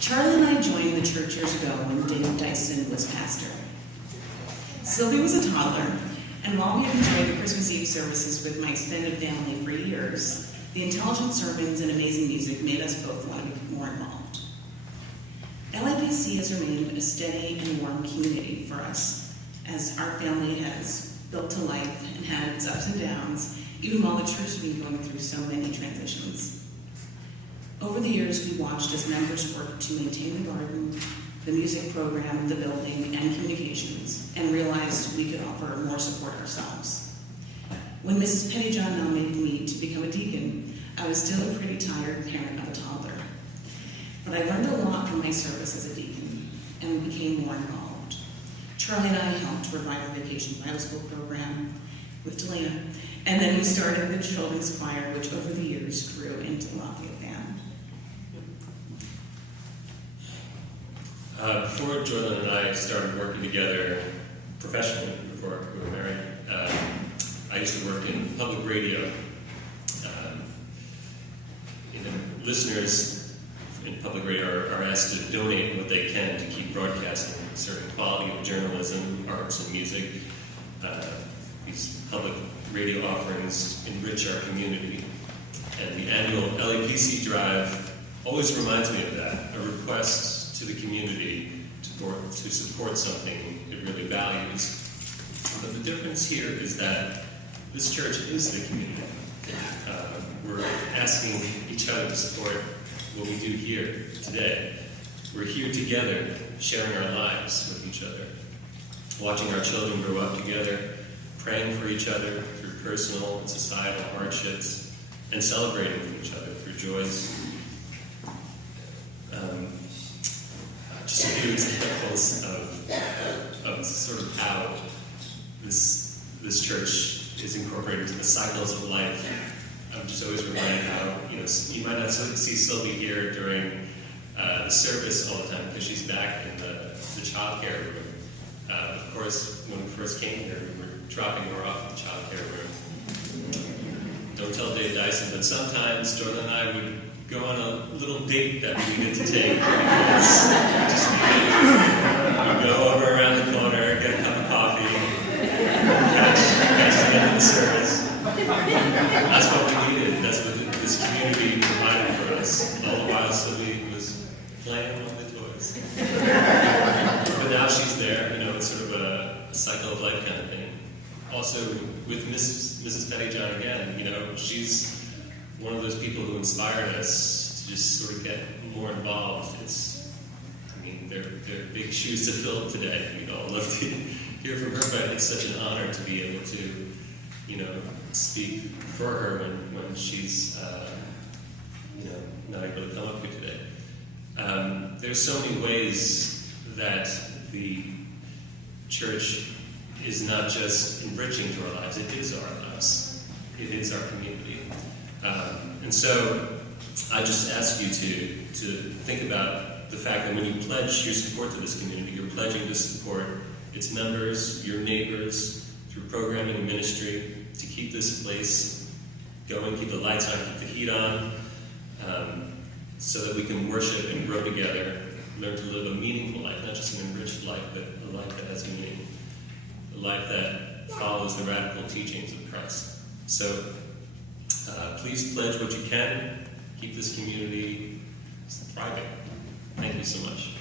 Charlie and I joined the church years ago when Dave Dyson was pastor. Sylvie was a toddler, and while we had enjoyed the Christmas Eve services with my extended family for years, the intelligent sermons and amazing music made us both want to be more involved. LIPC has remained a steady and warm community for us, as our family has built to life and had its ups and downs, even while the church has been going through so many transitions. Over the years, we watched as members worked to maintain the garden, the music program, the building, and communications, and realized we could offer more support ourselves. When Mrs. Pettyjohn nominated me to become a deacon, I was still a pretty tired parent of a toddler. But I learned a lot from my service as a deacon, and became more involved. Charlie and I helped revive the Vacation Bible School program with Delana, and then we started the children's choir, which over the years grew into the Lafayette Band. Before Jordan and I started working together professionally, before we were married, I used to work in public radio. Listeners in public radio are asked to donate what they can to keep broadcasting a certain quality of journalism, arts, and music. These public radio offerings enrich our community. And the annual LAPC drive always reminds me of that, a request to the community to support something it really values. But the difference here is that this church is the community. We're asking each other to support what we do here today. We're here together, sharing our lives with each other, watching our children grow up together, praying for each other through personal and societal hardships, and celebrating with each other through joys. Just a few examples of sort of how this church is incorporated into the cycles of life. I'm just always reminded how, you might not see Sylvie here during the service all the time because she's back in the child care room. Of course, when we first came here, we were dropping her off at the child care room. Don't tell Dave Dyson, but sometimes Jordan and I would go on a little date that we needed to take. We'd go over around the corner, get a cup of coffee, catch the end of the service. That's what we needed. That's what this community provided for us. All the while Sylvie was playing with the toys. But now she's there, it's sort of a cycle of life kind of thing. Also, with Mrs. Pettyjohn again, she's one of those people who inspired us to just sort of get more involved. They're big shoes to fill today. We'd all love to hear from her, but it's such an honor to be able to, speak for her when she's, not able to come up here today. There's so many ways that the church is not just enriching to our lives, it is our lives. It is our community. And so I just ask you to think about the fact that when you pledge your support to this community, you're pledging to support its members, your neighbors, through programming and ministry, to keep this place going, keep the lights on, keep the heat on, so that we can worship and grow together, learn to live a meaningful life, not just an enriched life, but a life that has meaning, a life that follows the radical teachings of Christ. So please pledge what you can, keep this community thriving. Thank you so much.